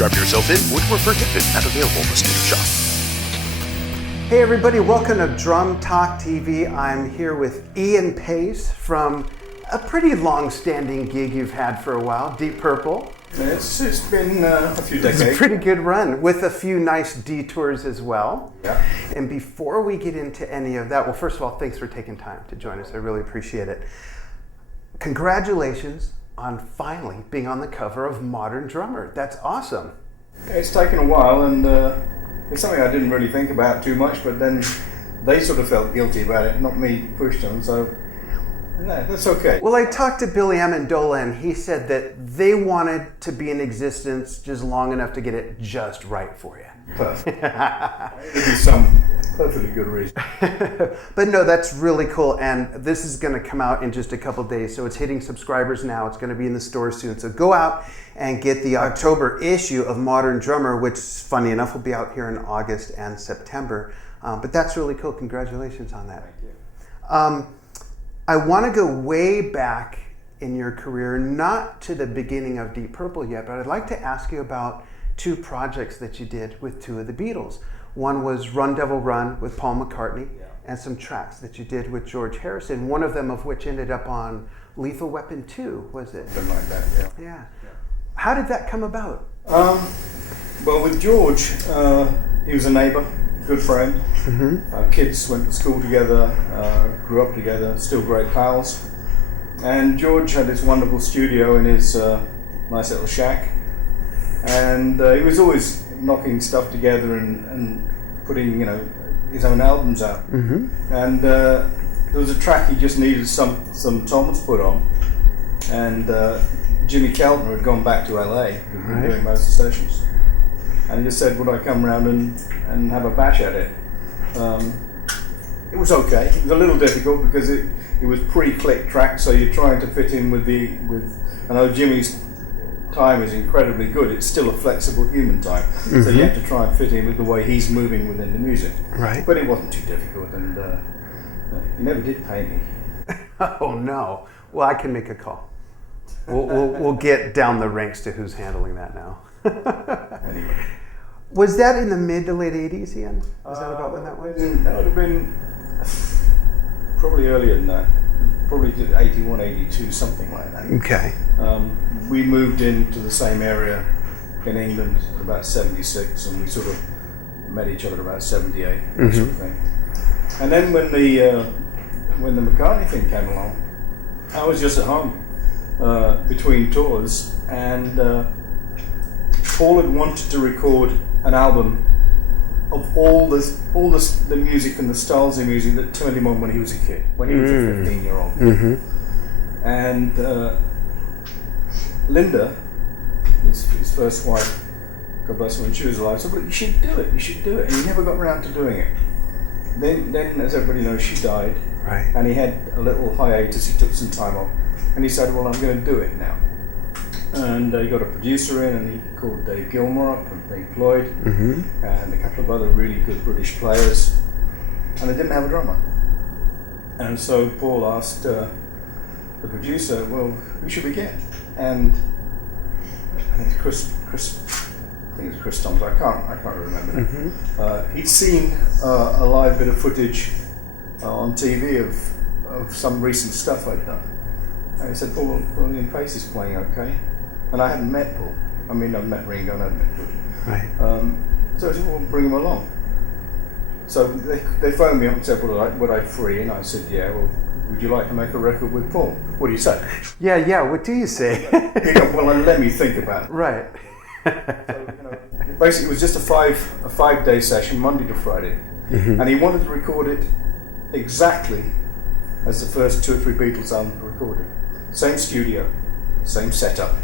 Strap yourself in, woodwork or hip not available in the studio shop. Hey everybody, welcome to Drum Talk TV. I'm here with Ian Paice from a pretty long-standing gig you've had for a while, Deep Purple. It's been a few decades. It's a pretty good run with a few nice detours as well. Yeah. And before we get into any of that, well, first of all, thanks for taking time to join us. I really appreciate it. Congratulations on finally being on the cover of Modern Drummer. That's awesome. It's taken a while, and it's something I didn't really think about too much, but then they sort of felt guilty about it, not me pushed them, so no, that's okay. Well, I talked to Billy Amendola, and he said that they wanted to be in existence just long enough to get it just right for you. Perfect. There'd be some perfectly good reason. But no, that's really cool, and this is going to come out in just a couple days, so it's hitting subscribers now. It's going to be in the store soon, so go out and get the October issue of Modern Drummer, which, funny enough, will be out here in August and September. But that's really cool. Congratulations on that. Thank you. I want to go way back in your career, not to the beginning of Deep Purple yet, but I'd like to ask you about two projects that you did with two of the Beatles. One was Run Devil Run with Paul McCartney, and some tracks that you did with George Harrison, one of them of which ended up on Lethal Weapon 2, was it? Something like that, yeah. Yeah. How did that come about? Well, with George, he was a neighbour, good friend. Mm-hmm. Our kids went to school together, grew up together, still great pals. And George had this wonderful studio in his nice little shack. And he was always knocking stuff together and putting, his own albums out. Mm-hmm. And there was a track he just needed some toms put on. And Jimmy Keltner had gone back to LA, he'd been doing most of the sessions. And he just said, would I come round and have a bash at it? It was okay. It was a little difficult because it was pre-click track, so you're trying to fit in with I know Jimmy's time is incredibly good. It's still a flexible human time, so you have to try and fit in with the way he's moving within the music. Right. But it wasn't too difficult, and he never did pay me. Oh no. Well, I can make a call. We'll get down the ranks to who's handling that now. Anyway. Was that in the mid to late 80s, Ian? Was that about when that was? That would have been probably earlier than that. Probably 81, 82, something like that. Okay. We moved into the same area in England at about 76, and we sort of met each other about 78, that sort of thing. And then when the McCartney thing came along, I was just at home between tours, and Paul had wanted to record an album of all the music and the styles of music that turned him on when he was a kid, when he was a 15-year-old. Mm-hmm. And Linda, his first wife, God bless her when she was alive, said, "Look, you should do it. And he never got around to doing it. Then, as everybody knows, she died. Right. And he had a little hiatus, he took some time off. And he said, well, I'm going to do it now. And he got a producer in, and he called Dave Gilmour up and Pink Floyd, and a couple of other really good British players, and they didn't have a drummer. And so Paul asked the producer, well, who should we get? And I think it's Chris Thoms, I can't remember. He'd seen a live bit of footage on TV of some recent stuff I'd done. And he said, well, Ian Paice is playing okay. And I hadn't met Paul. I mean, I'd met Ringo and I'd met George. Right. So I said, well, bring him along. So they phoned me up and said, well, would I free? And I said, yeah, well, would you like to make a record with Paul? What do you say? Yeah, what do you say? He goes, well, let me think about it. Right. So, basically it was just a five-day session, Monday to Friday. And he wanted to record it exactly as the first 2 or 3 Beatles albums were recorded. Same studio, same setup,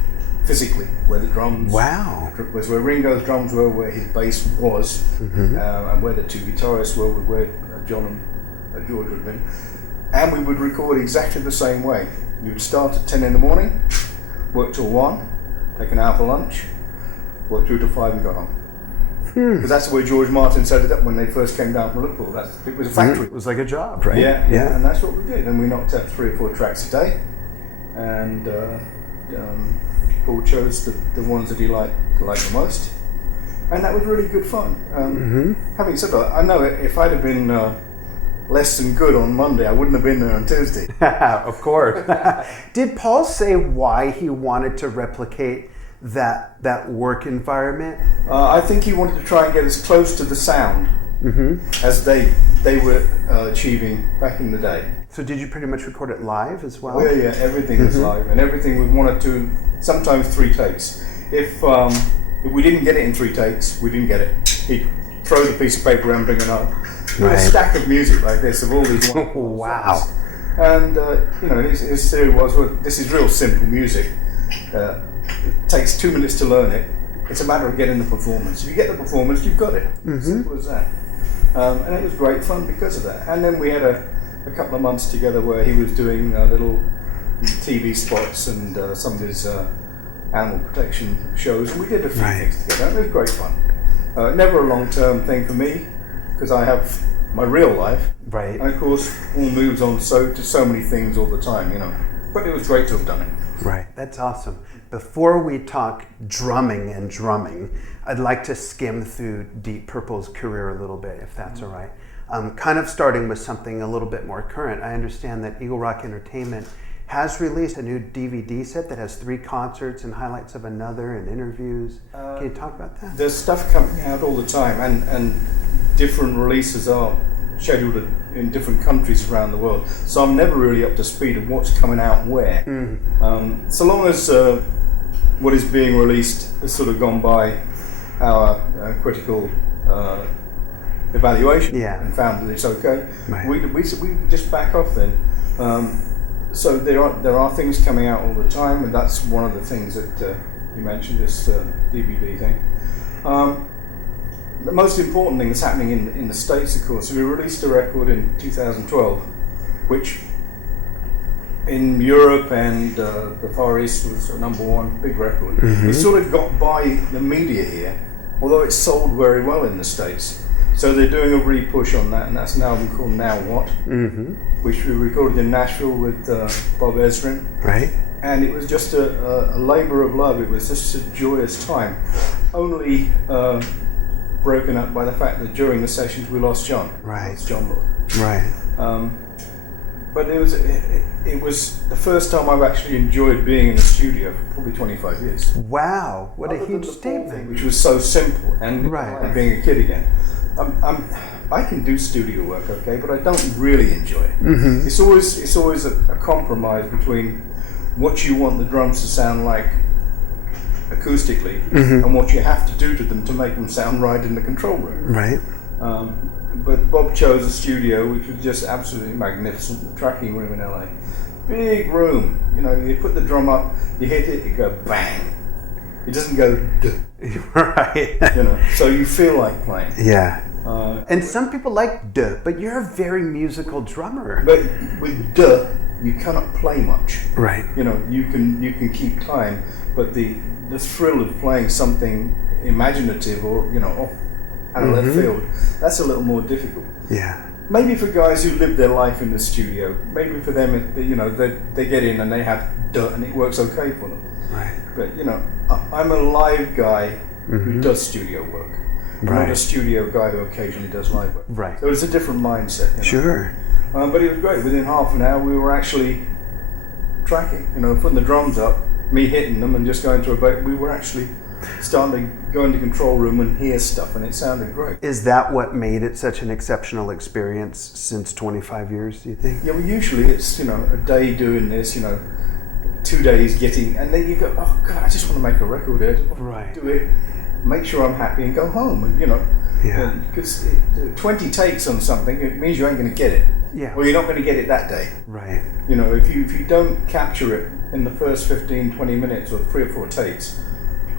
physically, where the drums was where Ringo's drums were, where his bass was, and where the 2 guitarists were, where John and George would have been. And we would record exactly the same way. You would start at 10 in the morning, work till 1, take an hour for lunch, work through till 5 and go home. Because that's the way George Martin set it up when they first came down from Liverpool. It was a factory. It was like a job, right? Yeah. And that's what we did. And we knocked out 3 or 4 tracks a day. And Paul chose the ones that he liked the most, and that was really good fun. Having said that, I know if I'd have been less than good on Monday, I wouldn't have been there on Tuesday. Of course. Did Paul say why he wanted to replicate that work environment? I think he wanted to try and get as close to the sound as they were achieving back in the day. So did you pretty much record it live as well? Oh, yeah, everything was live, and everything with 1 or 2, sometimes 3 takes. If we didn't get it in 3 takes, we didn't get it. He'd throw the piece of paper around, bring it up. With a stack of music like this, of all these wonderful wow. songs. And, his theory was, well, this is real simple music. It takes 2 minutes to learn it. It's a matter of getting the performance. If you get the performance, you've got it. Simple as that. And it was great fun because of that. And then we had a couple of months together where he was doing little TV spots and some of his animal protection shows. And we did a few things together. And it was great fun. Never a long-term thing for me, because I have my real life. Right. And of course, all moves on to so many things all the time, But it was great to have done it. Right, that's awesome. Before we talk drumming and drumming, I'd like to skim through Deep Purple's career a little bit, if that's all right. Kind of starting with something a little bit more current. I understand that Eagle Rock Entertainment has released a new DVD set that has 3 concerts and highlights of another and interviews. Can you talk about that? There's stuff coming out all the time, and different releases are scheduled in different countries around the world. So I'm never really up to speed of what's coming out where. So long as what is being released has sort of gone by our critical evaluation and found that it's okay, we just back off then. So there are things coming out all the time, and that's one of the things that you mentioned, this DVD thing. The most important thing that's happening in the States, of course, we released a record in 2012, which in Europe and the Far East was a #1 big record. It sort of got by the media here, although it's sold very well in the States. So they're doing a re-push on that, and that's an album called Now What, which we recorded in Nashville with Bob Ezrin. Right. And it was just a labour of love. It was just a joyous time. Only broken up by the fact that during the sessions we lost Jon. Right. Lost Jon Lord. Right. But it was the first time I've actually enjoyed being in the studio for probably 25 years. Wow, what Other a huge than the statement. thing, which was so simple, and like being a kid again. I can do studio work, okay, but I don't really enjoy it. It's always a compromise between what you want the drums to sound like acoustically and what you have to do to them to make them sound right in the control room. Right. But Bob chose a studio which was just absolutely magnificent, the tracking room in LA. Big room, you put the drum up, you hit it, it go bang. It doesn't go duh. Right. So you feel like playing. Yeah. And some people like duh, but you're a very musical drummer. But with duh, you cannot play much. Right. You can keep time, but the thrill of playing something imaginative or off out of left field, that's a little more difficult. Yeah. Maybe for guys who live their life in the studio, maybe for them, they get in and they have duh and it works okay for them. Right. But I'm a live guy who does studio work. I'm not a studio guy who occasionally does live work. Right. So it's a different mindset. Sure. But it was great. Within half an hour, we were actually tracking. Putting the drums up, me hitting them, and just going to a break. We were actually starting to go into control room and hear stuff, and it sounded great. Is that what made it such an exceptional experience since 25 years, do you think? Yeah, well, usually it's, a day doing this, 2 days getting, and then you go, oh, God, I just want to make a record here. Right. Do it, make sure I'm happy, and go home, and, because 20 takes on something, it means you ain't going to get it. Yeah. Or you're not going to get it that day. Right. If you don't capture it in the first 15, 20 minutes or 3 or 4 takes,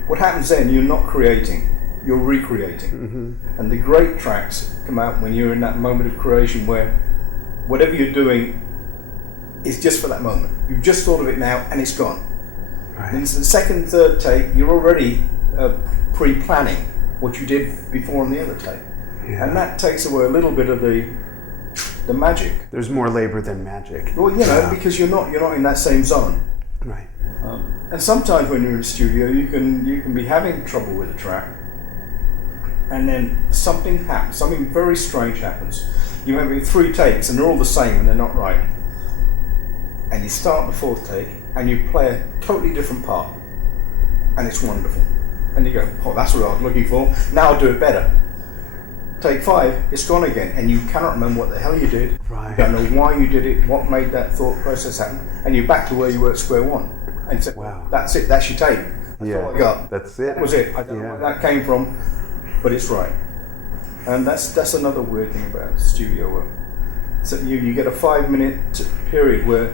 what happens then, you're not creating, you're recreating. And the great tracks come out when you're in that moment of creation where whatever you're doing is just for that moment. You've just thought of it now and it's gone. Right. And it's the second, third take, you're already pre-planning what you did before on the other take. Yeah. And that takes away a little bit of the magic. There's more labor than magic. Well, because you're not in that same zone. Right. And sometimes when you're in the studio, you can be having trouble with a track, and then something happens, something very strange happens. You have 3 takes, and they're all the same, and they're not right. And you start the 4th take, and you play a totally different part, and it's wonderful. And you go, oh, that's what I was looking for. Now I'll do it better. Take 5, it's gone again, and you cannot remember what the hell you did. Right. You don't know why you did it, what made that thought process happen, and you're back to where you were at square one. And so, wow. That's it, that's your take. That's all I got. That's it. That was it. I don't know where that came from, but it's right. And that's another weird thing about studio work. So you get a 5-minute period where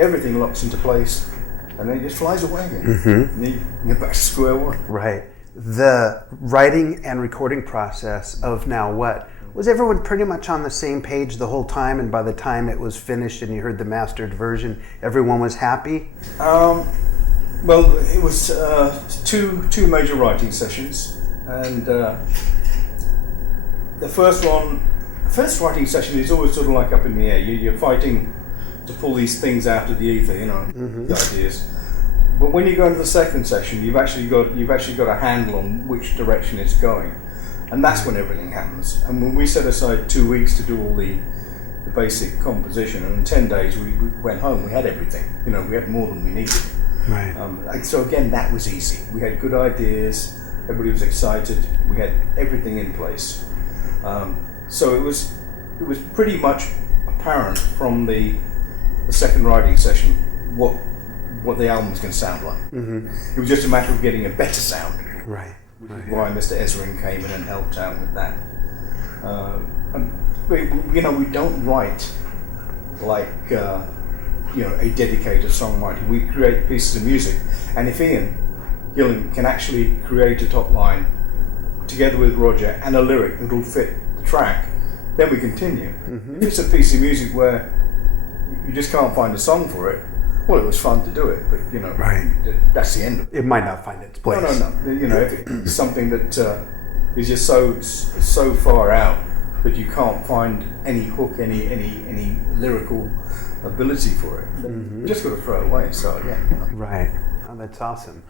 everything locks into place, and then it just flies away again. And you get back to square one. Right. The writing and recording process of Now What, was everyone pretty much on the same page the whole time, and by the time it was finished and you heard the mastered version, everyone was happy? Well, it was two major writing sessions, and the first writing session is always sort of like up in the air. You're fighting to pull these things out of the ether, the ideas. But when you go into the second session, you've actually got a handle on which direction it's going, and that's when everything happens. And when we set aside 2 weeks to do all the basic composition, and in 10 days we went home, we had everything. We had more than we needed. Right. So again, that was easy. We had good ideas. Everybody was excited. We had everything in place. So it was pretty much apparent from the second writing session what the album was going to sound like. It was just a matter of getting a better sound. Right. Which is why Mr. Ezrin came in and helped out with that. We don't write like a dedicated songwriter. We create pieces of music, and if Ian Gillan can actually create a top line together with Roger and a lyric that will fit the track, then we continue. If it's a piece of music where you just can't find a song for it, well, it was fun to do it, but right. That's the end of it. It might not find its place. No. If it's something that is just so far out that you can't find any hook, any lyrical ability for it, you just got to throw it away and start again. Right. Oh, that's awesome.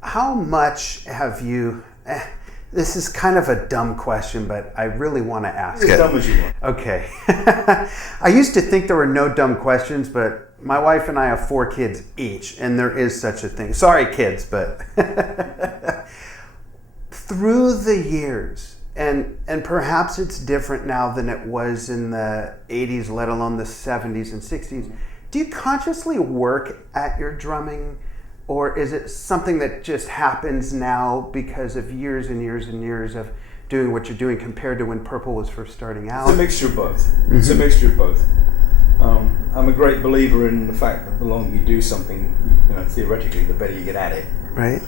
How much have you? This is kind of a dumb question, but I really want to ask it. As dumb as you want. Okay. I used to think there were no dumb questions, but my wife and I have 4 kids each, and there is such a thing. Sorry, kids, but through the years, and perhaps it's different now than it was in the 80s, let alone the 70s and 60s. Do you consciously work at your drumming, or is it something that just happens now because of years and years and years of doing what you're doing compared to when Purple was first starting out? It's a mixture of both. It's a mixture of both. I'm a great believer in the fact that the longer you do something, theoretically, the better you get at it. Right.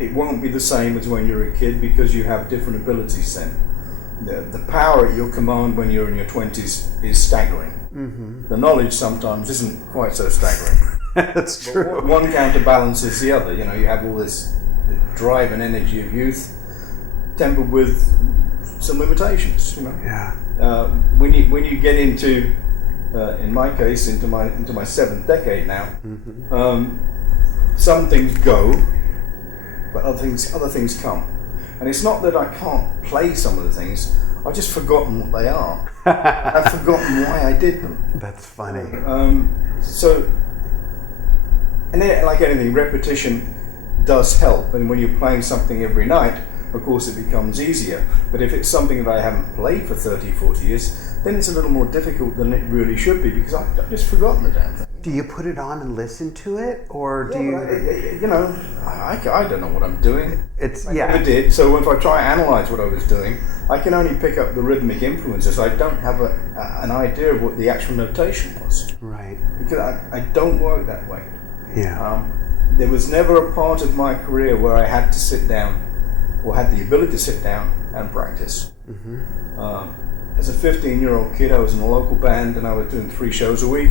It won't be the same as when you're a kid because you have different abilities then. The power at your command when you're in your 20s is staggering. The knowledge sometimes isn't quite so staggering. That's true. But one counterbalances the other. You have all this drive and energy of youth tempered with some limitations. Yeah. When you get into in my case, into my 7th decade now, some things go, but other things come. And it's not that I can't play some of the things, I've just forgotten what they are. I've forgotten why I did them. That's funny. And then, like anything, repetition does help. And when you're playing something every night, of course it becomes easier. But if it's something that I haven't played for 30, 40 years, then it's a little more difficult than it really should be because I've just forgotten the damn thing. Do you put it on and listen to it, or do you? I don't know what I'm doing. I never did. So if I try and analyze what I was doing, I can only pick up the rhythmic influences. I don't have an idea of what the actual notation was. Right. Because I don't work that way. Yeah. There was never a part of my career where I had to sit down or had the ability to sit down and practice. As a 15-year-old kid, I was in a local band and I was doing 3 shows a week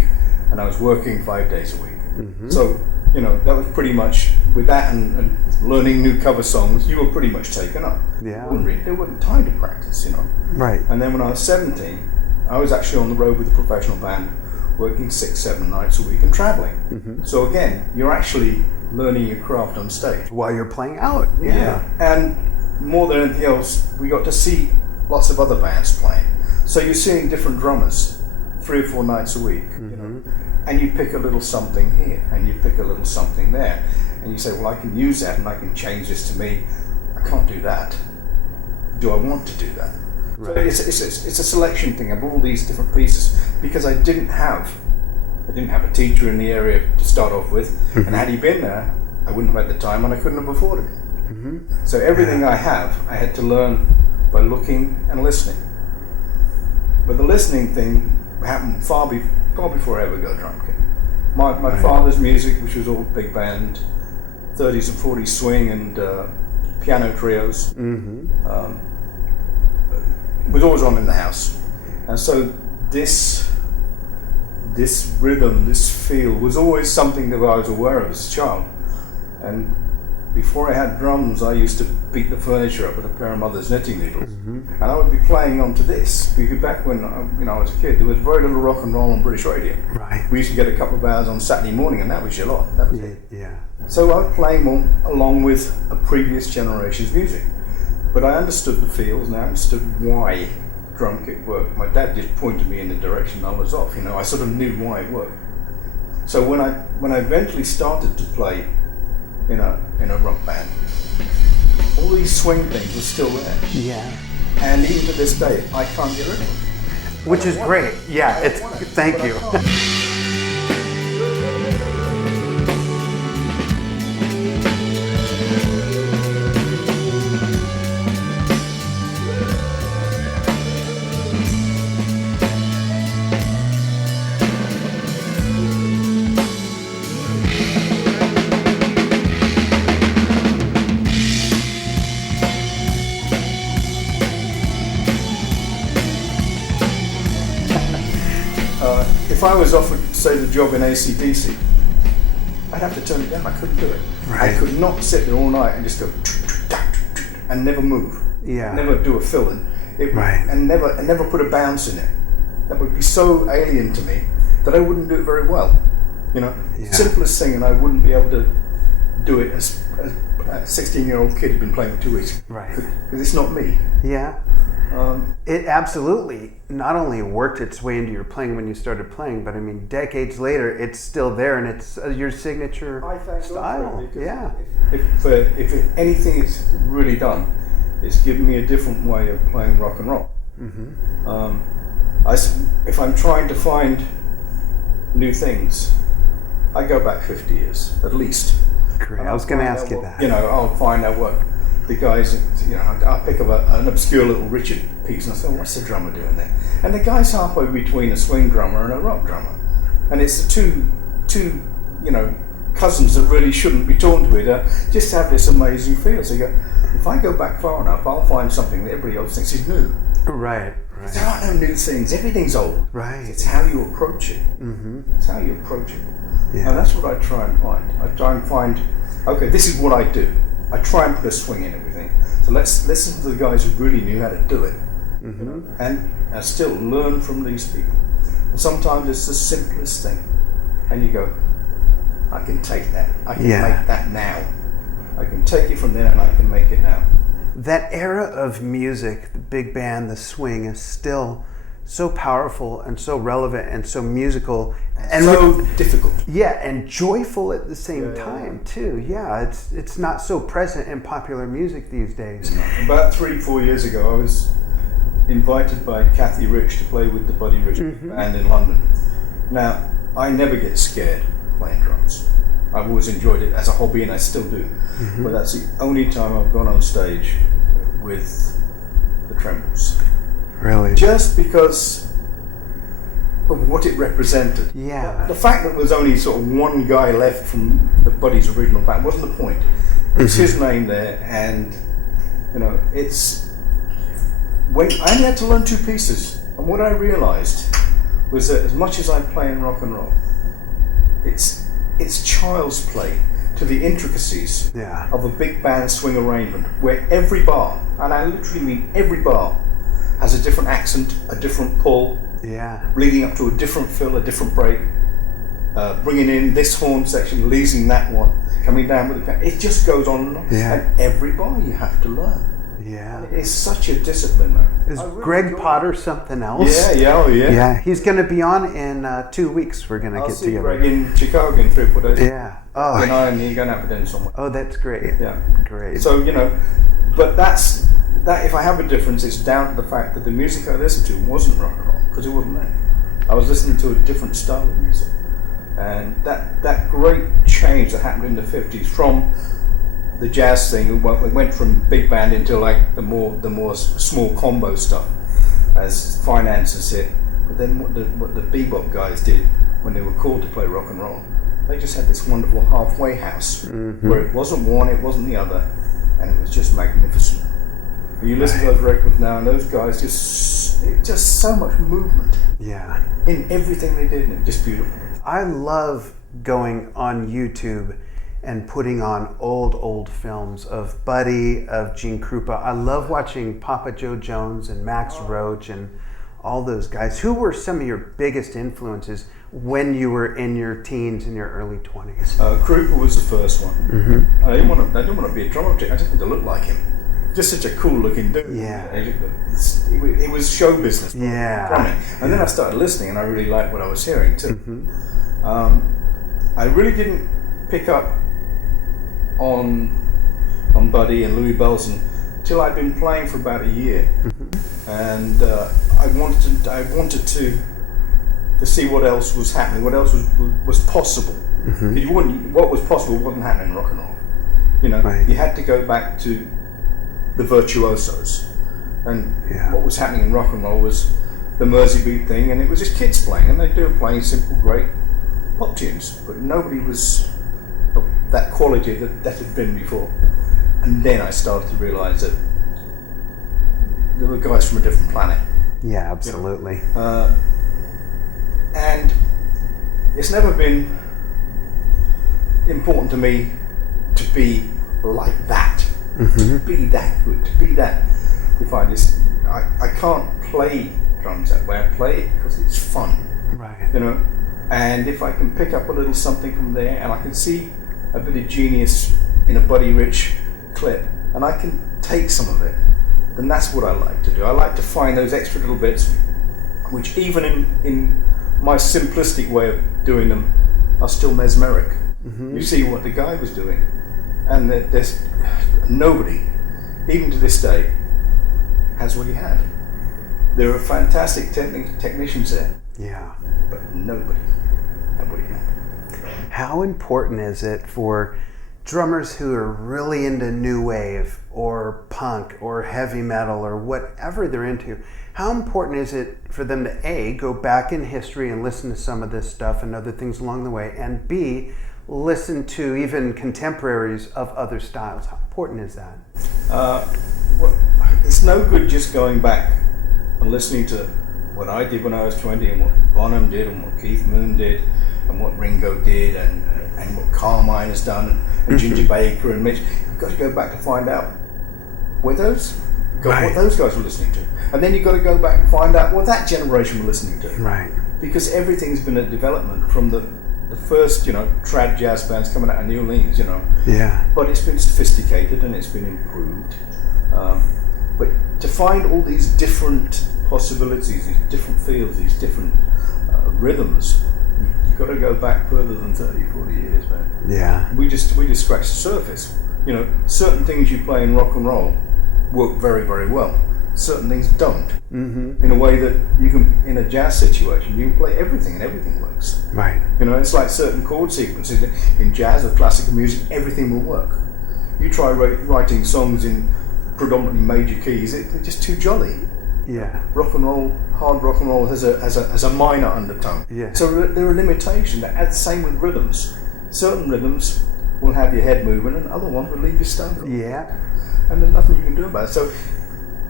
and I was working 5 days a week. So, that was pretty much, with that and learning new cover songs, you were pretty much taken up. Yeah. There wasn't time to practice, Right. And then when I was 17, I was actually on the road with a professional band, working 6-7 nights a week and traveling. So again, you're actually learning your craft on stage. While you're playing out. Yeah. And more than anything else, we got to see lots of other bands playing. So you're seeing different drummers 3 or 4 nights a week, you know, and you pick a little something here and you pick a little something there, and you say, well, I can use that and I can change this to me. I can't do that. Do I want to do that? Right. So it's a selection thing of all these different pieces, because I didn't have a teacher in the area to start off with, and had he been there, I wouldn't have had the time and I couldn't have afforded it. So everything I have, I had to learn by looking and listening. But the listening thing happened far before I ever got drum kit. My father's music, which was all big band, 30s and 40s swing and piano trios, was always on in the house. And so this rhythm, this feel was always something that I was aware of as a child. And before I had drums, I used to beat the furniture up with a pair of mother's knitting needles. And I would be playing onto this, because back when I was a kid, there was very little rock and roll on British radio. Right. We used to get a couple of hours on Saturday morning, and that was your lot. That was it. Yeah. So I was playing along with a previous generation's music. But I understood the feels, and I understood why drum kit worked. My dad just pointed me in the direction I was off. I sort of knew why it worked. So when I eventually started to play in a rock band, all these swing things were still there. Yeah. And even to this day, I can't get rid of them. Which is great. Yeah. Thank you. If I was offered, say, the job in AC/DC, I'd have to turn it down. I couldn't do it. Right. I could not sit there all night and just go and never move. Yeah. Never do a fill in. And never put a bounce in it. That would be so alien to me that I wouldn't do it very well. Simplest thing, and I wouldn't be able to do it as a 16-year-old kid who'd been playing for 2 weeks. Right. Because it's not me. Yeah. It absolutely not only worked its way into your playing when you started playing, but I mean, decades later, it's still there, and it's your signature style. Yeah. If anything it's really done, it's given me a different way of playing rock and roll. If I'm trying to find new things, I go back 50 years at least. Great. I was going to ask you that. I'll find out what the guys, I'll pick up an obscure little Richard piece and I say, what's the drummer doing there? And the guy's halfway between a swing drummer and a rock drummer. And it's the two cousins that really shouldn't be talking to it, just have this amazing feel. So you go, if I go back far enough, I'll find something that everybody else thinks is new. Right. There are no new things. Everything's old. Right. It's how you approach it. It's how you approach it. Yeah. And that's what I try and find. I try and find, okay, this is what I do. I try and put a swing in everything. So let's listen to the guys who really knew how to do it. And still learn from these people. And sometimes it's the simplest thing. And you go, I can take that. I can make that now. I can take it from there and I can make it now. That era of music, the big band, the swing, is still so powerful and so relevant and so musical and so difficult. Yeah, and joyful at the same time too. Yeah, it's not so present in popular music these days. About 3-4 years ago, I was invited by Kathy Rich to play with the Buddy Rich band in London. Now, I never get scared playing drums. I've always enjoyed it as a hobby, and I still do. But that's the only time I've gone on stage with the Trembles. Really? Just because of what it represented. Yeah. The fact that there was only sort of one guy left from the Buddy's original band wasn't the point. It's his name there, and it's when I only had to learn 2 pieces, and what I realised was that as much as I play in rock and roll, it's child's play to the intricacies of a big band swing arrangement, where every bar, and I literally mean every bar, has a different accent, a different pull, leading up to a different fill, a different break. bringing in this horn section, losing that one, coming down with the piano. It just goes on and on. Yeah. And every bar you have to learn. Yeah. It's such a discipline, though. Is Greg Potter something else? Yeah. Yeah, he's going to be on in 2 weeks. We're going to get see together. Greg in Chicago in 3 or 4 days. Yeah. Oh. And I and he going out for dinner somewhere. Oh, that's great. Yeah. Great. So, but that. If I have a difference, it's down to the fact that the music I listened to wasn't rock and roll, because it wasn't there. I was listening to a different style of music. And that great change that happened in the 50s from the jazz thing, it went from big band into like the more small combo stuff as finances hit. But then what the bebop guys did when they were called to play rock and roll, they just had this wonderful halfway house where it wasn't one, it wasn't the other, and it was just magnificent. You listen to those records now, and those guys just so much movement. Yeah. In everything they did, and it was just beautiful. I love going on YouTube and putting on old films of Buddy, of Gene Krupa. I love watching Papa Joe Jones and Max Roach and all those guys. Who were some of your biggest influences when you were in your teens and your early 20s? Krupa was the first one. Mm-hmm. I didn't want to be a drummer. I just wanted to look like him. Just such a cool looking dude. Yeah. It was show business. Yeah. And then I started listening, and I really liked what I was hearing too. Mm-hmm. I really didn't pick up on Buddy and Louis Bellson till I'd been playing for about a year, and I wanted to see what else was happening, what else was possible. What was possible wasn't happening in rock and roll. Right. You had to go back to the virtuosos, and what was happening in rock and roll was the Mersey beat thing, and it was just kids playing, and they were playing simple, great pop tunes, but nobody was of that quality that had been before. And then I started to realise that there were guys from a different planet. Yeah, absolutely. And it's never been important to me to be like that, to be that good, to be that defined. I can't play drums that way. I play it because it's fun, right? And if I can pick up a little something from there, and I can see a bit of genius in a Buddy Rich clip, and I can take some of it, then that's what I like to do. I like to find those extra little bits, which even in my simplistic way of doing them, are still mesmeric. You see what the guy was doing, and there's nobody, even to this day, has what he had. There are fantastic technicians there. Yeah. But nobody had what he had. How important is it for drummers who are really into new wave or punk or heavy metal or whatever they're into, how important is it for them to A, go back in history and listen to some of this stuff and other things along the way, and B, listen to even contemporaries of other styles? How important is that? It's no good just going back and listening to what I did when I was 20 and what Bonham did and what Keith Moon did and what Ringo did and what Carmine has done and Ginger Baker and Mitch. You've got to go back to find out what those guys were listening to. And then you've got to go back and find out what that generation were listening to. Right. Because everything's been a development from the first, trad jazz bands coming out of New Orleans, Yeah. But it's been sophisticated and it's been improved. But to find all these different possibilities, these different fields, these different rhythms, you've got to go back further than 30, 40 years, man. Yeah. We just scratched the surface. Certain things you play in rock and roll work very, very well. Certain things don't. In a way that you can, in a jazz situation, you can play everything and everything works. Right. It's like certain chord sequences in jazz or classical music, everything will work. You try writing songs in predominantly major keys, they're just too jolly. Yeah. Rock and roll, hard rock and roll has a minor undertone. Yeah. So there are limitations. The same with rhythms. Certain rhythms will have your head moving, and other ones will leave you stunned. Yeah. And there's nothing you can do about it. So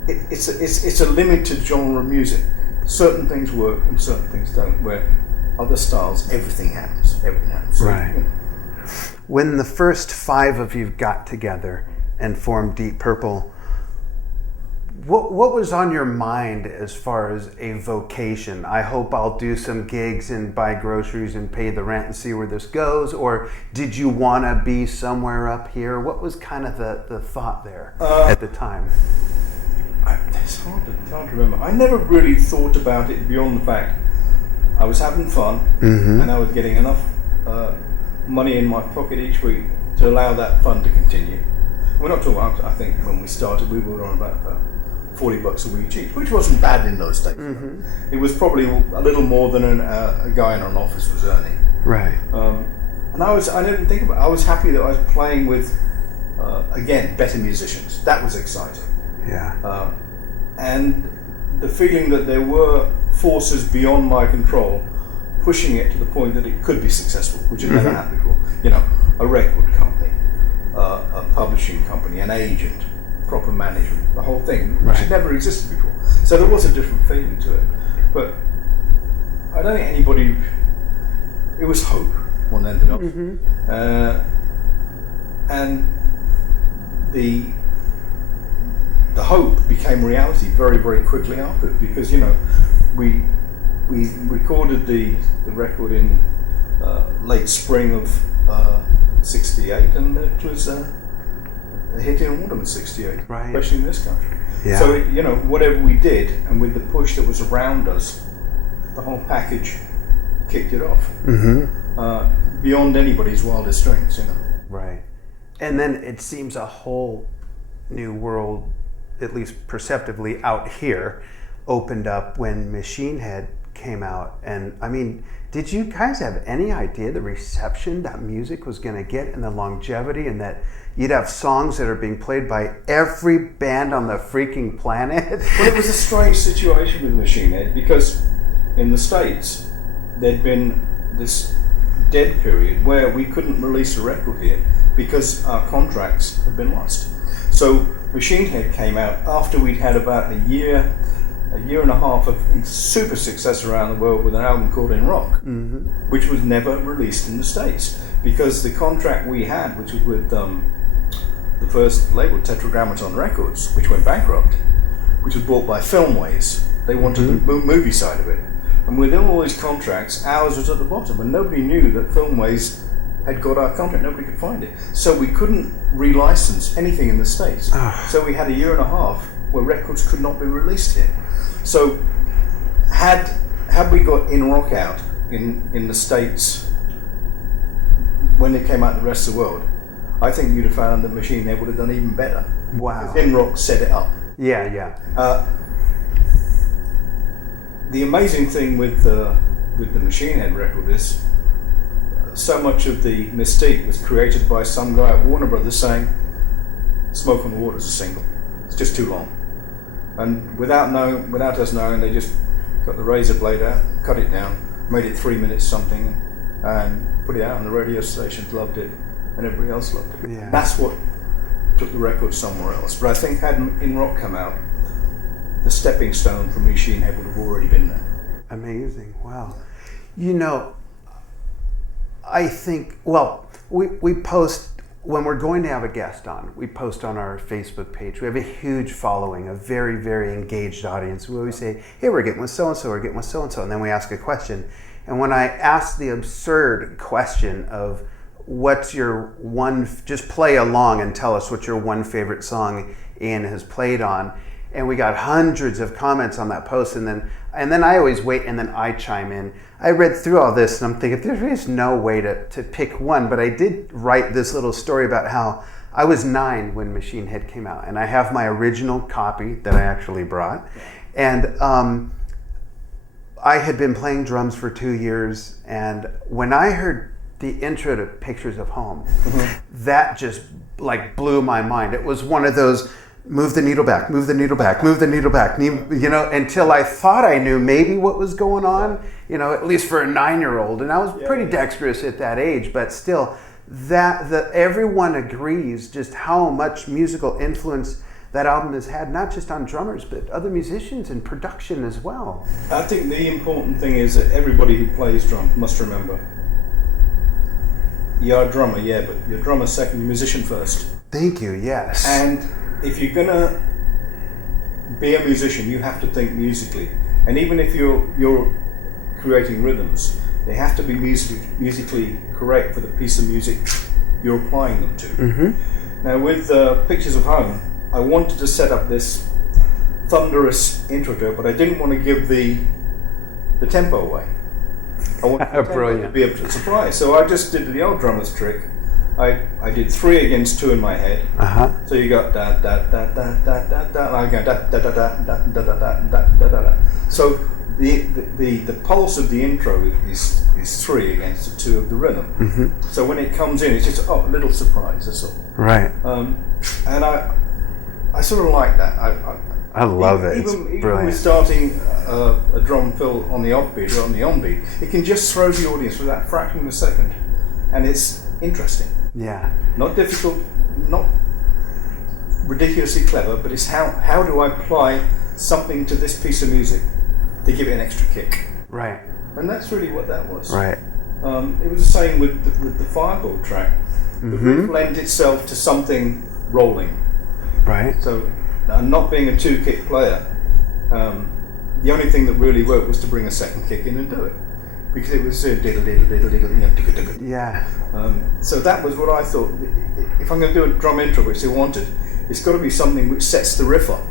it's a limited genre of music. Certain things work and certain things don't. Where other styles, everything happens. Everything happens. So, right. When the first 5 of you got together and formed Deep Purple, What was on your mind as far as a vocation? I hope I'll do some gigs and buy groceries and pay the rent and see where this goes. Or did you want to be somewhere up here? What was kind of the thought there at the time? It's hard to remember. I never really thought about it beyond the fact I was having fun and I was getting enough money in my pocket each week to allow that fun to continue. We're not talking about, I think when we started we were on about $40 a week each, which wasn't bad in those days. It was probably a little more than a guy in an office was earning. Right. And I didn't think about it. I was happy that I was playing with, again, better musicians. That was exciting. Yeah. And the feeling that there were forces beyond my control pushing it to the point that it could be successful, which had never happened before. You know, a record company, a publishing company, an agent, proper management, the whole thing, which had never existed before. So there was a different feeling to it. But I don't think anybody, it was hope more than anything else. And the hope became reality very, very quickly after, because, you know, we recorded the record in late spring of 68, and it was a hit in autumn of 68, especially in this country. Yeah. So, you know, whatever we did, and with the push that was around us, the whole package kicked it off. Beyond anybody's wildest dreams, you know. Right. And then it seems a whole new world, at least perceptively out here, opened up when Machine Head came out. And I mean, did you guys have any idea the reception that music was going to get and the longevity, and that you'd have songs that are being played by every band on the freaking planet? Well, it was a strange situation with Machine Head, because in the States there'd been this dead period where we couldn't release a record here because our contracts had been lost. So Machine Head came out after we'd had about a year and a half of super success around the world with an album called In Rock, which was never released in the States because the contract we had, which was with the first label, Tetragrammaton Records, which went bankrupt, which was bought by Filmways. They wanted the movie side of it. And within all these contracts, ours was at the bottom, and nobody knew that Filmways had got our contract. Nobody could find it. So we couldn't relicense anything in the States. So we had a year and a half where records could not be released here. So had we got In Rock out in the States when it came out in the rest of the world, I think you'd have found that Machine Head would have done even better. Wow. In Rock set it up. Yeah. The amazing thing with the Machine Head record is so much of the mystique was created by some guy at Warner Brothers saying, "Smoke on the Water" is a single. It's just too long. And without us knowing, they just got the razor blade out, cut it down, made it 3 minutes something, and put it out, and the radio stations loved it, and everybody else loved it. Yeah. That's what took the record somewhere else. But I think had In Rock come out, the stepping stone for Machine Head would have already been there. Amazing. Wow. You know, I think, well, we post, when we're going to have a guest on, we post on our Facebook page. We have a huge following, a very, very engaged audience. We always say, hey, we're getting with so-and-so, we're getting with so-and-so, and then we ask a question. And when I ask the absurd question of what's your one, just play along and tell us what your one favorite song Ian has played on, and we got hundreds of comments on that post, and then I always wait, and then I chime in. I read through all this, and I'm thinking, there is no way to pick one, but I did write this little story about how I was 9 when Machine Head came out, and I have my original copy that I actually brought, and I had been playing drums for 2 years, and when I heard the intro to Pictures of Home, that just like blew my mind. It was one of those, move the needle back, move the needle back, move the needle back, you know, until I thought I knew maybe what was going on, you know, at least for a 9-year-old. And I was pretty dexterous at that age, but still, that everyone agrees just how much musical influence that album has had, not just on drummers, but other musicians and production as well. I think the important thing is that everybody who plays drum must remember, you're a drummer, yeah, but you're a drummer second, you're a musician first. Thank you, yes. And if you're gonna be a musician, you have to think musically. And even if you're creating rhythms, they have to be musically correct for the piece of music you're applying them to. Now with Pictures of Home, I wanted to set up this thunderous intro to it, but I didn't want to give the tempo away. I wanted the tempo to be able to surprise. So I just did the old drummer's trick. I did 3 against 2 in my head. So you got da da da da da da da. I go da da da da da da da da da da da. So the pulse of the intro is 3 against the 2 of the rhythm. So when it comes in, it's just a little surprise. That's all. Right. And I sort of like that. I love it. Even with starting a drum fill on the offbeat or on the onbeat, it can just throw the audience for that fraction of a second, and it's interesting. Yeah. Not difficult, not ridiculously clever, but it's how do I apply something to this piece of music to give it an extra kick. Right. And that's really what that was. Right. It was the same with the Fireball track. The riff lent itself to something rolling. Right. So, not being a 2-kick player, the only thing that really worked was to bring a second kick in and do it. Because it was diddle, Yeah. so that was what I thought. If I'm going to do a drum intro, which they wanted, it's got to be something which sets the riff up.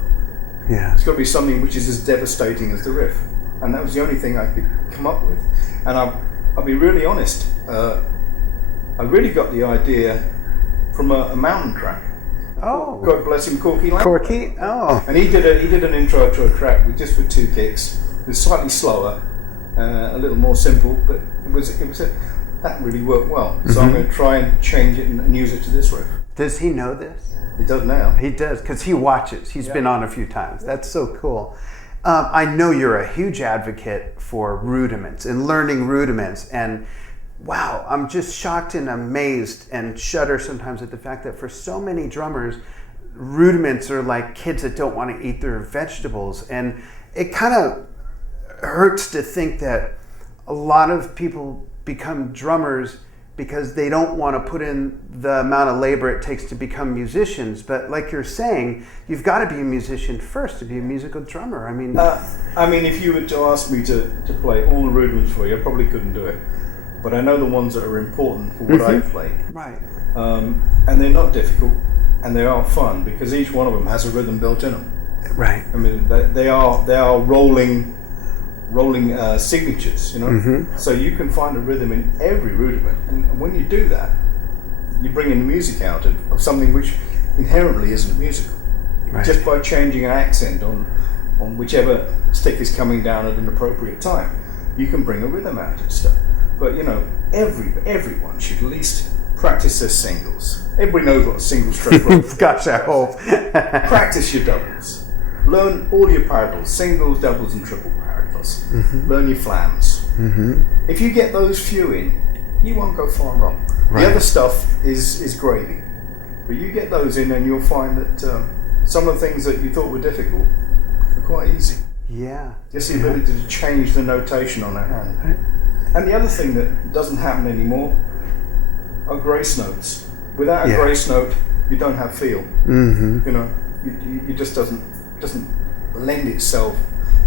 Yeah. It's got to be something which is as devastating as the riff. And that was the only thing I could come up with. And I'll be really honest, I really got the idea from a mountain track. Oh. God bless him, Corky Lamb. Corky? Oh. And he did an intro to a track with 2 kicks. It was slightly slower, a little more simple, but that really worked well. So I'm going to try and change it and use it to this riff. Does he know this? He does now. He does, because he watches. He's been on a few times. That's so cool. I know you're a huge advocate for rudiments and learning rudiments, and wow, I'm just shocked and amazed and shudder sometimes at the fact that for so many drummers, rudiments are like kids that don't want to eat their vegetables. And it kind of hurts to think that a lot of people become drummers because they don't want to put in the amount of labor it takes to become musicians. But like you're saying, you've got to be a musician first to be a musical drummer. I mean, if you were to ask me to play all the rudiments for you, I probably couldn't do it. But I know the ones that are important for what I play. Right. And they're not difficult, and they are fun because each one of them has a rhythm built in them. Right. I mean, they are rolling signatures, you know. So you can find a rhythm in every rudiment, and when you do that, you bring in the music out of something which inherently isn't musical. Right. Just by changing an accent on whichever stick is coming down at an appropriate time, you can bring a rhythm out of stuff. But you know, everyone should at least practice their singles. Everybody knows what a single stroke is. Gosh, I hope. Practice your doubles. Learn all your paradiddles, singles, doubles, and triple paradiddles. Learn your flams. If you get those few in, you won't go far wrong. Right. The other stuff is gravy. But you get those in and you'll find that some of the things that you thought were difficult are quite easy. Yeah. Just the ability to change the notation on a hand. Right. And the other thing that doesn't happen anymore are grace notes. Without a grace note, you don't have feel. You know, it just doesn't lend itself.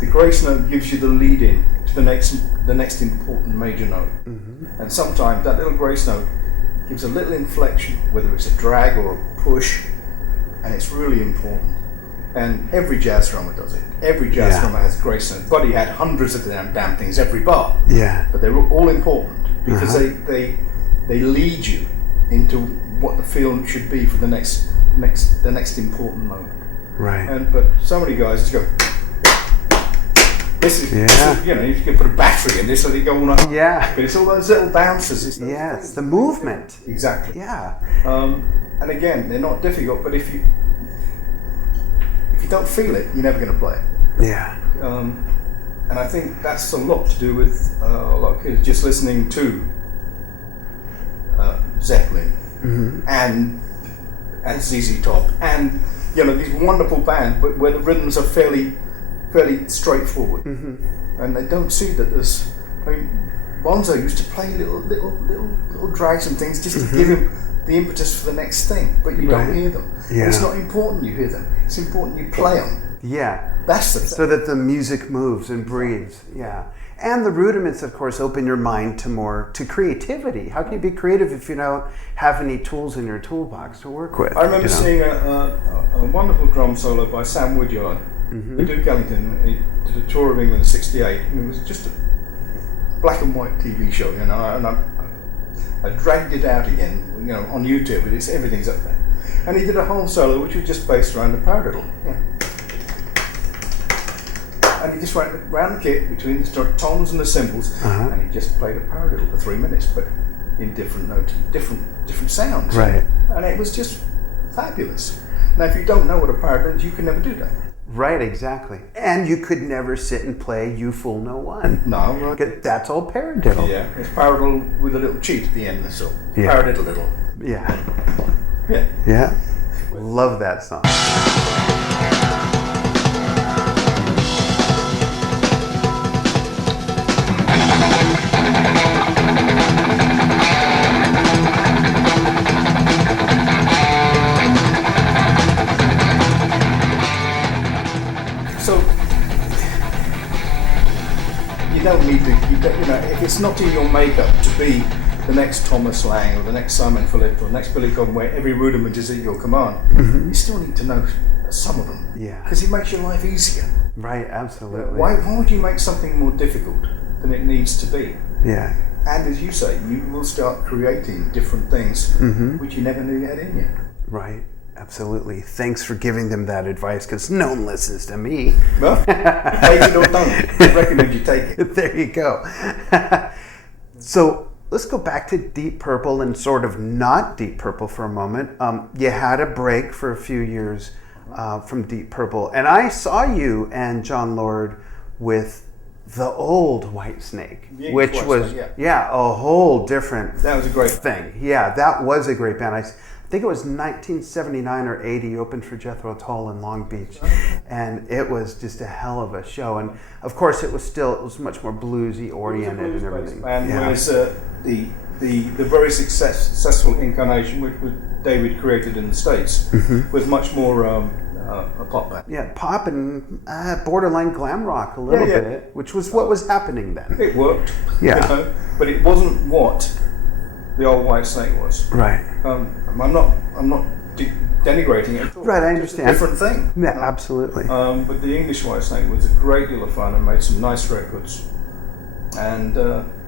The grace note gives you the lead in to the next important major note. And sometimes that little grace note gives a little inflection, whether it's a drag or a push, and it's really important. And every jazz drummer does it. Every jazz drummer has grace notes. Buddy had hundreds of them damn things every bar. Yeah. But they're all important because they lead you into what the feel should be for the next important moment. Right. But so many guys just go. This is you know, you can put a battery in this, let it go all night. Yeah. But it's all those little bounces. It's the movement. Exactly. Yeah. And again, they're not difficult, but if you don't feel it, you're never going to play it. Yeah. And I think that's a lot to do with a lot of kids just listening to Zeppelin and ZZ Top and you know these wonderful bands, but where the rhythms are fairly straightforward, and they don't see that there's. I mean, Bonzo used to play little drags and things just to give him the impetus for the next thing, but you don't hear them. Yeah. It's not important you hear them. It's important you play them. Yeah. That's the thing. So that the music moves and breathes. Yeah. And the rudiments, of course, open your mind to creativity. How can you be creative if you don't have any tools in your toolbox to work with? I remember seeing a wonderful drum solo by Sam Woodyard, the Duke Ellington. He did a tour of England in '68, and it was just a black and white TV show, and I dragged it out again, on YouTube. Everything's up there. And he did a whole solo which was just based around the paradiddle. Yeah. And he just went around the kit between the toms and the cymbals, and he just played a paradiddle for 3 minutes, but in different notes, different sounds. Right. And it was just fabulous. Now, if you don't know what a paradiddle is, you can never do that. Right, exactly. And you could never sit and play You Fool No One. No, right. That's all paradiddle. Yeah, it's paradiddle with a little cheat at the end, so Yeah. paradiddle little. Yeah. Yeah. Yeah. Love that song. So you don't need to, if it's not in your makeup to be the next Thomas Lang or the next Simon Phillips or the next Billy Cobham where every rudiment is at your command, you still need to know some of them. Yeah. Because it makes your life easier. Right, absolutely. Why would you make something more difficult than it needs to be? Yeah. And as you say, you will start creating different things which you never knew you had in you. Right. Absolutely. Thanks for giving them that advice, because no one listens to me. Well, take it or don't. I recommend you take it. There you go. So let's go back to Deep Purple and sort of not Deep Purple for a moment. You had a break for a few years from Deep Purple, and I saw you and Jon Lord with the old Whitesnake, which was a whole different That was a great thing. Yeah, that was a great band. I think it was 1979 or 80, opened for Jethro Tull in Long Beach, and it was just a hell of a show. And of course, it was much more bluesy oriented and everything. And whereas the very successful incarnation, which David created in the States, was much more a pop band. Yeah, pop and borderline glam rock a little bit, which was what was happening then. It worked, Yeah. but it wasn't what the old Whitesnake was. Right. I'm not denigrating it at all. Right, I understand. It's a different thing. Yeah, absolutely. But the English Whitesnake was a great deal of fun and made some nice records. And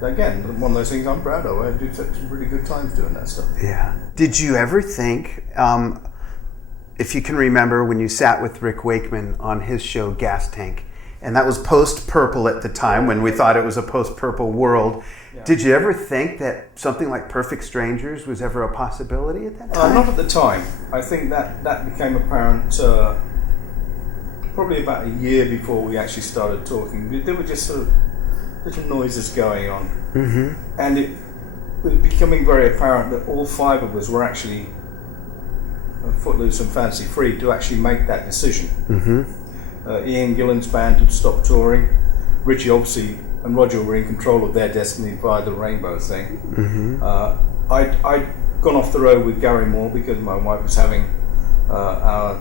again, one of those things I'm proud of. I did some really good times doing that stuff. Yeah. Did you ever think, if you can remember, when you sat with Rick Wakeman on his show Gas Tank, and that was post-Purple at the time when we thought it was a post-Purple world. Yeah. Did you ever think that something like Perfect Strangers was ever a possibility at that time? Not at the time. I think that became apparent probably about a year before we actually started talking. There were just sort of little noises going on. And it was becoming very apparent that all five of us were actually footloose and fancy free to actually make that decision. Ian Gillan's band had stopped touring. Richie obviously and Roger were in control of their destiny via the Rainbow thing. I'd gone off the road with Gary Moore because my wife was having I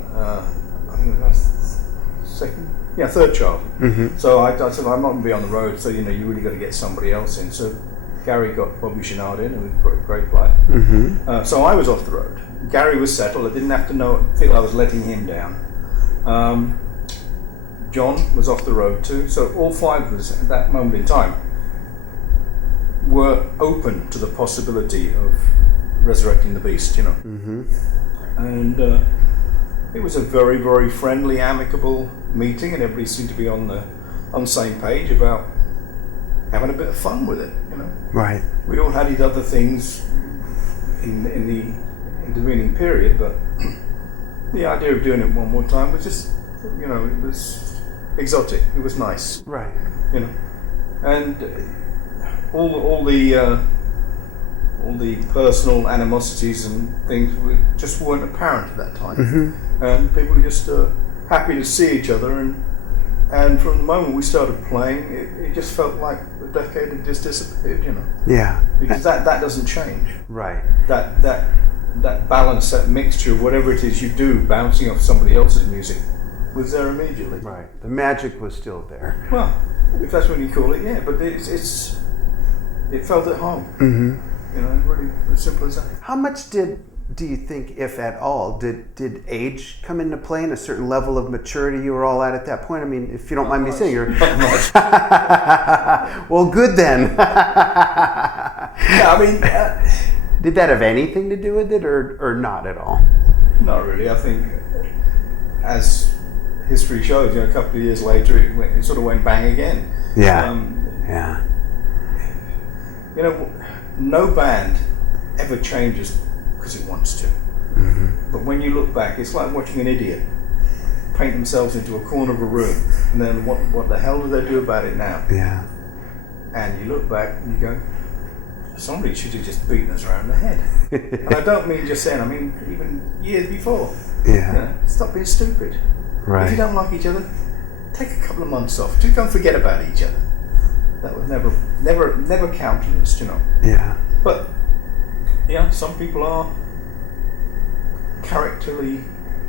think it was third child. So I said, I'm not going to be on the road, so you really got to get somebody else in. So Gary got Bobby Chenard in, who was a great player. So I was off the road. Gary was settled. I didn't have to feel I was letting him down. John was off the road too, so all five of us at that moment in time were open to the possibility of resurrecting the beast, And it was a very, very friendly, amicable meeting, and everybody seemed to be on the same page about having a bit of fun with it, Right. We all had these other things in the intervening period, but the idea of doing it one more time was just, it was exotic. It was nice, Right. and all the personal animosities and things just weren't apparent at that time, and people were just happy to see each other, and from the moment we started playing, it just felt like the decade had just disappeared, Yeah. because that doesn't change. Right. That balance, that mixture, whatever it is you do, bouncing off somebody else's music, was there immediately. Right. The magic was still there. Well, if that's what you call it, yeah. But it felt at home. Mm-hmm. You know, really as simple as that. How much do you think, if at all, did age come into play and a certain level of maturity you were all at that point? I mean, if you don't mind me saying, you're... Well, good then. Yeah, I mean... did that have anything to do with it, or not at all? Not really. I think, as history shows, you know, a couple of years later, it sort of went bang again. Yeah. Yeah. You know, no band ever changes because it wants to. Mm-hmm. But when you look back, it's like watching an idiot paint themselves into a corner of a room, and then what the hell do they do about it now? Yeah. And you look back and you go, somebody should have just beaten us around the head. And I don't mean just then, I mean even years before. Yeah. You know, stop being stupid. Right. If you don't like each other, take a couple of months off. Just don't forget about each other. That was never countenanced, you know. Yeah. But yeah, some people are characterly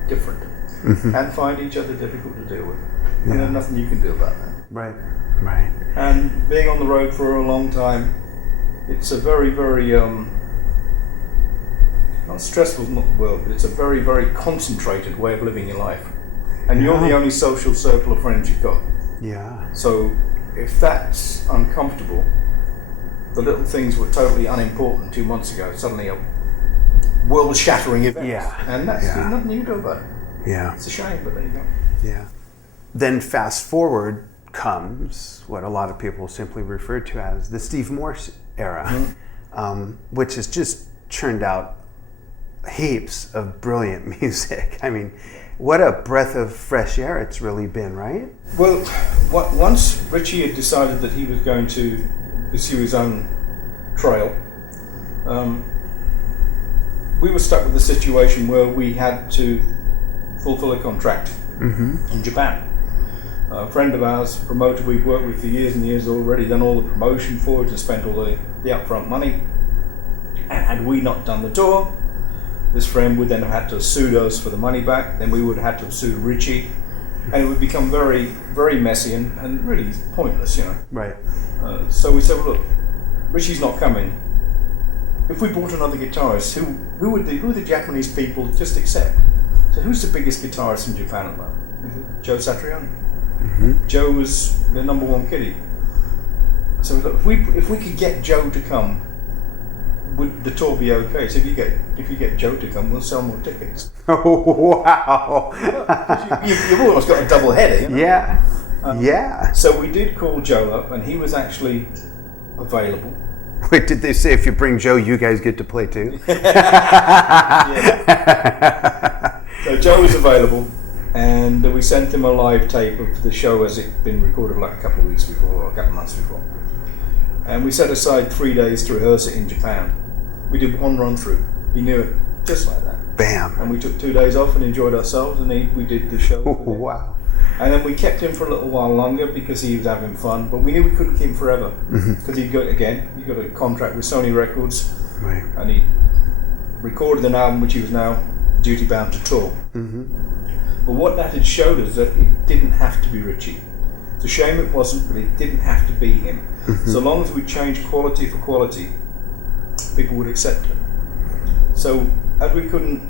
different and find each other difficult to deal with. Yeah. And there's nothing you can do about that. Right. Right. And being on the road for a long time, it's a very, very not stressful, not the word, but it's a very, very concentrated way of living your life. And you're the only social circle of friends you've got. Yeah. So if that's uncomfortable, the little things were totally unimportant 2 months ago, suddenly a world-shattering event. Yeah. And that's there's nothing you can do about it. Yeah. It's a shame, but there you go. Yeah. Then fast forward comes what a lot of people simply refer to as the Steve Morse era, which has just churned out heaps of brilliant music. I mean, what a breath of fresh air it's really been, right? Well, once Richie had decided that he was going to pursue his own trail, we were stuck with a situation where we had to fulfill a contract in Japan. A friend of ours, a promoter we've worked with for years and years, already done all the promotion for it and spent all the upfront money. And had we not done the tour, this friend would then have had to sue us for the money back, then we would have had to sue Richie, and it would become very, very messy and really pointless, you know. Right. So we said, well, look, Richie's not coming. If we bought another guitarist, who would the Japanese people just accept? So who's the biggest guitarist in Japan at the moment? Is it Joe Satriani? Joe was the number one kiddie. So we thought, if we could get Joe to come, would the tour be okay? So if you get Joe to come, we'll sell more tickets. Oh, wow. You've almost got a double header, you know? Yeah. Yeah. So we did call Joe up, and he was actually available. Wait, did they say if you bring Joe, you guys get to play too? Yeah. So Joe was available, and we sent him a live tape of the show as it'd been recorded like a couple of weeks before, or a couple of months before. And we set aside 3 days to rehearse it in Japan. We did one run through. He knew it just like that. Bam. And we took 2 days off and enjoyed ourselves, and we did the show. Oh, wow. And then we kept him for a little while longer because he was having fun, but we knew we couldn't keep him forever because he got a contract with Sony Records, right. And he recorded an album which he was now duty bound to tour. But what that had showed us that it didn't have to be Richie. It's a shame it wasn't, but it didn't have to be him. So long as we changed quality for quality, people would accept it. So as we couldn't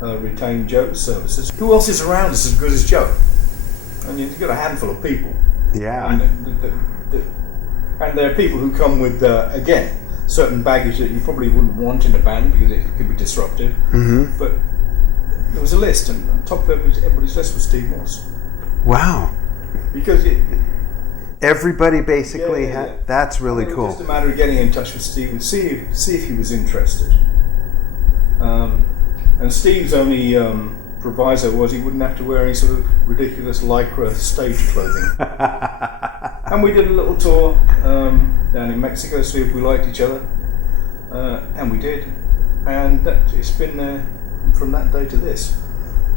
retain Joe's services, who else is around us as good as Joe? And you've got a handful of people. Yeah. And there are people who come with, again, certain baggage that you probably wouldn't want in a band because it could be disruptive. But there was a list, and on top of everybody's list was Steve Morse. Wow. Because everybody basically had. That's really cool. It was just a matter of getting in touch with Steve and see if he was interested. And Steve's only proviso was he wouldn't have to wear any sort of ridiculous lycra stage clothing. And we did a little tour down in Mexico, see if we liked each other, and we did. And it's been from that day to this.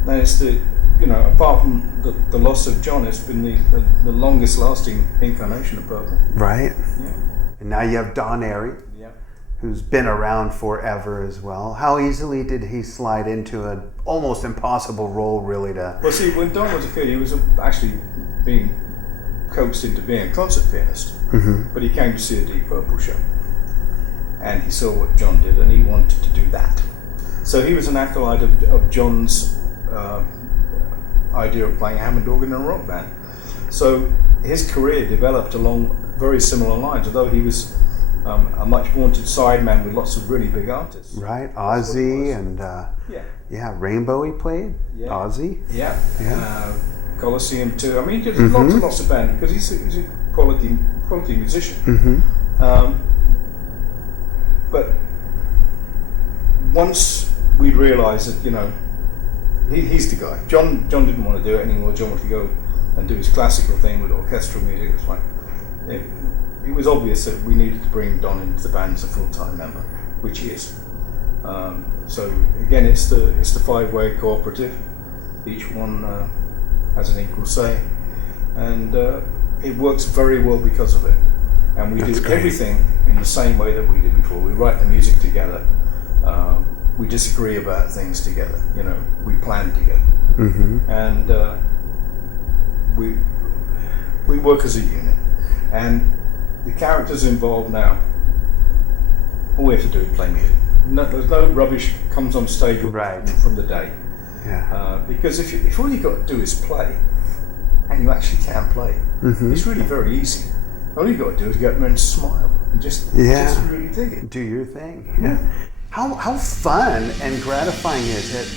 And it's apart from the loss of John, it's been the longest lasting incarnation of Purple. Right. Yeah. And now you have Don Airy, who's been around forever as well. How easily did he slide into an almost impossible role, really? Well, see, when Don was a kid, he was actually being coaxed into being a concert pianist, but he came to see a Deep Purple show, and he saw what John did, and he wanted to do that. So he was an acolyte of John's idea of playing Hammond organ in a rock band. So his career developed along very similar lines, although he was a much vaunted sideman with lots of really big artists. Right, Ozzy and Rainbow he played. Yeah. Ozzy. Yeah. Colosseum too. I mean, just lots and lots of bands because he's a quality musician. But once we realised that, you know, he's the guy. John didn't want to do it anymore. John wanted to go and do his classical thing with orchestral music. It was fine. It was obvious that we needed to bring Don into the band as a full-time member, which he is. So again, it's the five-way cooperative. Each one has an equal say, and it works very well because of it. And we do everything in the same way that we did before. We write the music together. We disagree about things together. You know, we plan together, and we work as a unit. And the characters involved now, all we have to do is play music. There's no rubbish comes on stage from the day. Because if all you've got to do is play, and you actually can play, it's really very easy. All you've got to do is get up there and smile and just really dig it. Do your thing. Yeah. How fun and gratifying is it,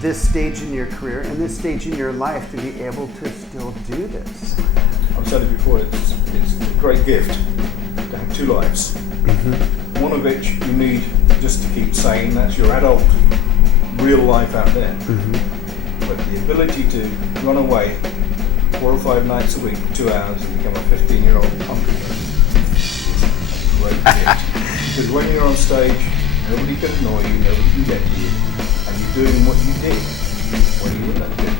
this stage in your career and this stage in your life, to be able to still do this? I've said it before, it's a great gift to have two lives. One of which you need just to keep sane, that's your adult, real life out there. But the ability to run away 4 or 5 nights a week for 2 hours and become a 15-year-old punk is a great gift. Because when you're on stage, nobody can annoy you, nobody can get to you, and you're doing what you did when you were that kid.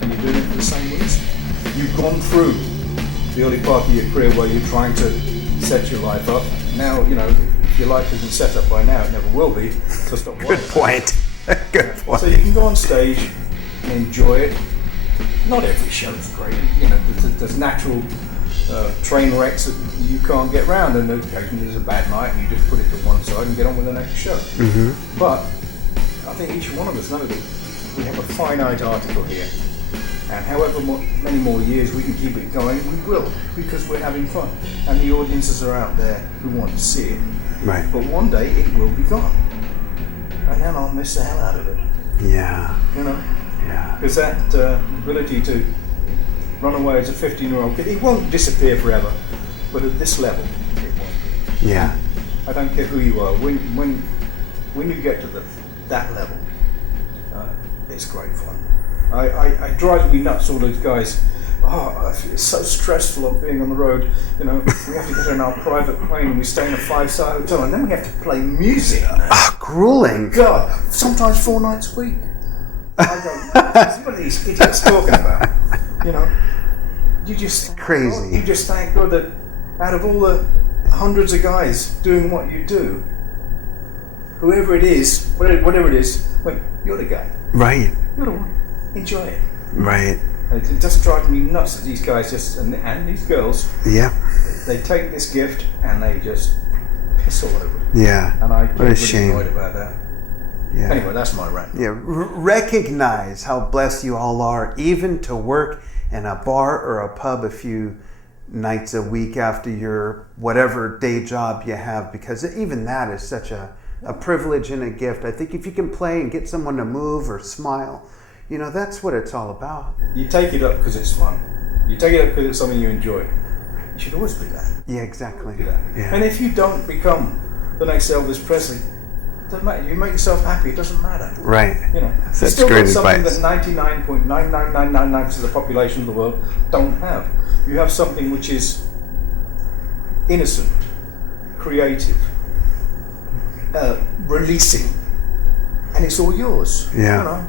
And you're doing it for the same reason. You've gone through the early part of your career where you're trying to set your life up. Now, you know, if your life isn't set up by now, it never will be. So stop worrying. Good point. Good point. So you can go on stage and enjoy it. Not every show is great. You know, there's natural train wrecks that you can't get round, and occasionally there's a bad night and you just put it to one side and get on with the next show. But I think each one of us know that we have a finite article here, and however many more years we can keep it going, we will, because we're having fun, and the audiences are out there who want to see it. Right. But one day it will be gone, and then I'll miss the hell out of it. Yeah. You know? Yeah. Because that ability to run away as a 15-year-old kid, it won't disappear forever, but at this level, it won't. Yeah. I don't care who you are. When you get to that level, it's great fun. I drive me nuts, all those guys. Oh, it's so stressful of being on the road. You know, we have to get in our private plane and we stay in a 5-star hotel, and then we have to play music. Grueling. God, sometimes 4 nights a week. I go, what are these idiots talking about? You know, you just crazy. You just thank God that out of all the hundreds of guys doing what you do, whoever it is, whatever it is, well, you're the guy. Right. You're the one. Enjoy it. Right. And it just drives me nuts that these guys just and these girls. Yeah. They take this gift and they just piss all over it. Yeah. And I what get a really shame. annoyed about that. Yeah. Anyway, that's my rant. Yeah. Recognize how blessed you all are, even to work in a bar or a pub a few nights a week after your whatever day job you have, because even that is such a privilege and a gift. I think if you can play and get someone to move or smile, you know, that's what it's all about. You take it up because it's fun. You take it up because it's something you enjoy. You should always do that. Yeah, exactly. Do that. Yeah. And if you don't become the next Elvis Presley, it doesn't matter. You make yourself happy. It doesn't matter. Right. You know, That's you still great got something advice. that 99.99999% of the population of the world don't have. You have something which is innocent, creative, releasing, and it's all yours. Yeah. You know,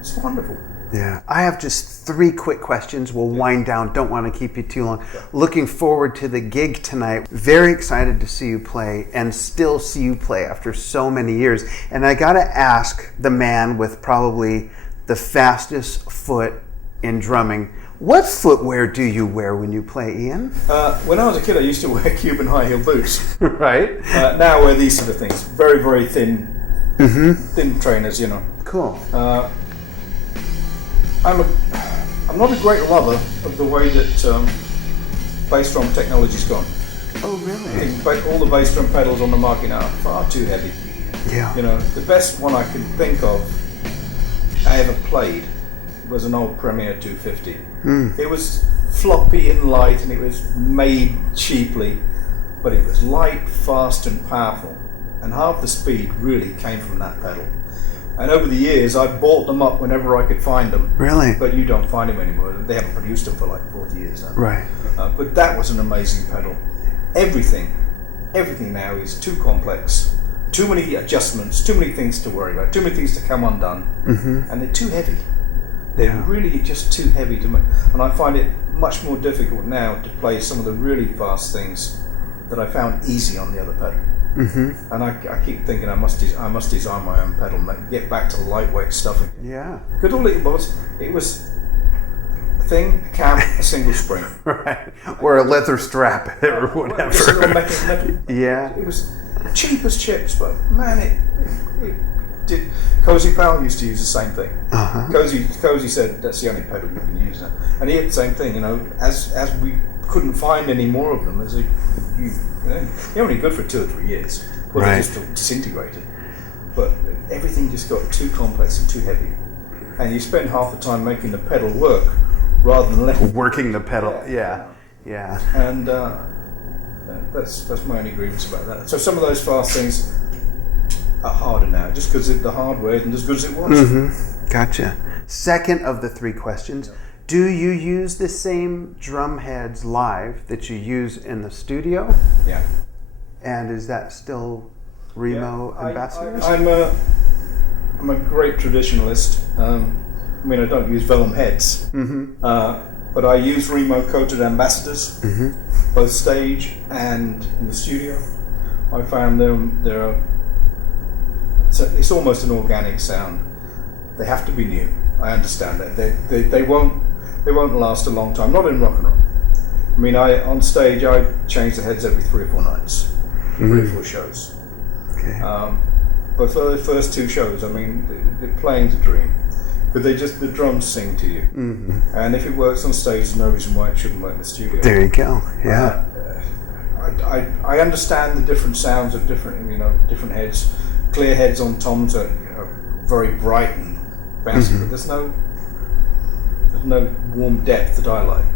it's wonderful. Yeah, I have just 3 quick questions. We'll wind down. Don't want to keep you too long. Yeah. Looking forward to the gig tonight. Very excited to see you play and still see you play after so many years. And I got to ask the man with probably the fastest foot in drumming, what footwear do you wear when you play, Ian? When I was a kid, I used to wear Cuban high heel boots. Right. Now I wear these sort of things. Very, very thin, thin trainers, you know. Cool. I'm not a great lover of the way that bass drum technology's gone. Oh, really? All the bass drum pedals on the market now are far too heavy. Yeah. You know, the best one I can think of I ever played was an old Premier 250. It was floppy and light, and it was made cheaply, but it was light, fast, and powerful. And half the speed really came from that pedal. And over the years, I bought them up whenever I could find them. Really? But you don't find them anymore. They haven't produced them for like 40 years now. Right. But that was an amazing pedal. Everything now is too complex. Too many adjustments, too many things to worry about, too many things to come undone. And they're too heavy. They're really just too heavy to make. And I find it much more difficult now to play some of the really fast things that I found easy on the other pedal. And I keep thinking I must design my own pedal and get back to the lightweight stuff again. Yeah. Because all it was a thing, a cam, a single spring. Right. Or a leather strap or whatever. Just a little metal. Yeah. It was cheap as chips, but man, it did. Cozy Powell used to use the same thing. Cozy said that's the only pedal you can use now, and he had the same thing. You know, as we couldn't find any more of them, they're only good for 2 or 3 years. Well, they just disintegrated. But everything just got too complex and too heavy, and you spend half the time making the pedal work rather than working the pedal. Yeah. And that's my only grievance about that. So some of those fast things are harder now, just because the hardware isn't as good as it was. Gotcha. Second of the 3 questions. Do you use the same drum heads live that you use in the studio? Yeah. And is that still Remo Ambassadors? I'm a great traditionalist. I mean, I don't use vellum heads, but I use Remo coated Ambassadors, both stage and in the studio. I found it's almost an organic sound. They have to be new. I understand that they won't last a long time. Not in rock and roll. I mean, on stage I change the heads every 3 or 4 nights, 3 or 4 shows. Okay. But for the first 2 shows, I mean, the playing's a dream. Because the drums sing to you, and if it works on stage, there's no reason why it shouldn't work in the studio. There you go. Yeah. I understand the different sounds of different heads. Clear heads on toms are very bright and bouncy, but there's no warm depth that I like.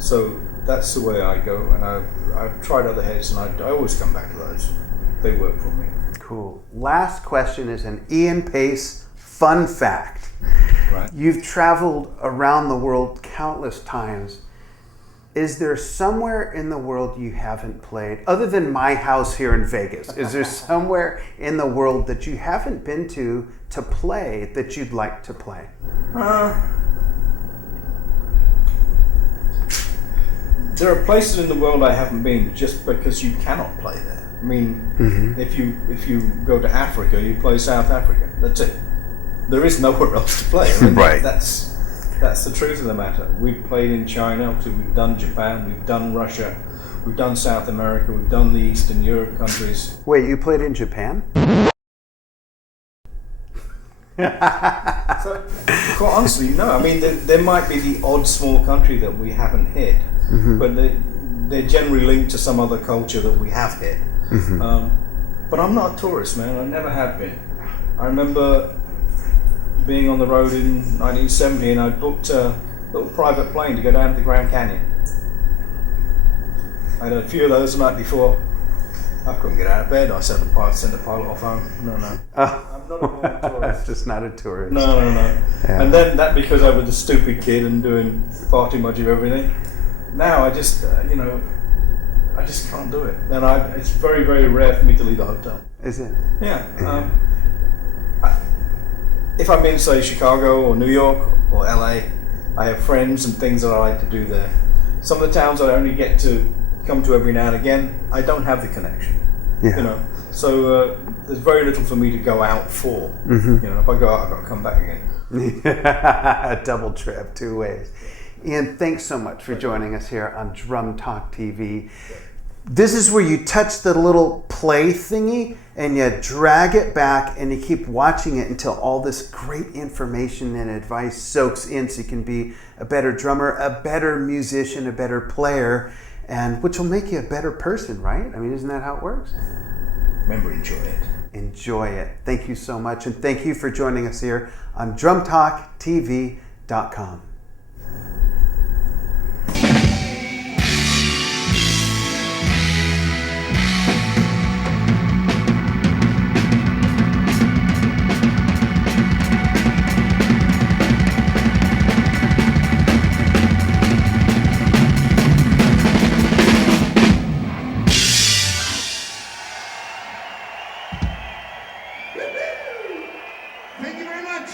So that's the way I go, and I've tried other heads, and I always come back to those. They work for me. Cool. Last question is an Ian Paice fun fact. Right. You've traveled around the world countless times. Is there somewhere in the world you haven't played, other than my house here in Vegas? Is there somewhere in the world that you haven't been to play that you'd like to play? There are places in the world I haven't been just because you cannot play there. I mean, if you go to Africa, you play South Africa. That's it. There is nowhere else to play. I mean, right. That's the truth of the matter. We've played in China, obviously we've done Japan, we've done Russia, we've done South America, we've done the Eastern Europe countries. Wait, you played in Japan? So, quite honestly, no. I mean, there might be the odd small country that we haven't hit, but they're generally linked to some other culture that we have hit. But I'm not a tourist, man. I never have been. I remember being on the road in 1970, and I booked a little private plane to go down to the Grand Canyon. I had a few of those the night before. I couldn't get out of bed. I sent the pilot off home. No. I'm not a born tourist. Just not a tourist. No. Yeah. And then that because I was a stupid kid and doing far too much of everything. Now I just, I just can't do it. And it's very, very rare for me to leave the hotel. Is it? Yeah. if I'm in, say, Chicago or New York or LA, I have friends and things that I like to do there. Some of the towns I only get to come to every now and again, I don't have the connection. Yeah. You know, so there's very little for me to go out for. You know, if I go out, I've got to come back again. A double trip, 2 ways. Ian, thanks so much for joining us here on Drum Talk TV. This is where you touch the little play thingy and you drag it back and you keep watching it until all this great information and advice soaks in so you can be a better drummer, a better musician, a better player, and which will make you a better person, right? I mean, isn't that how it works? Remember, enjoy it. Enjoy it. Thank you so much, and thank you for joining us here on drumtalktv.com. Thank you very much.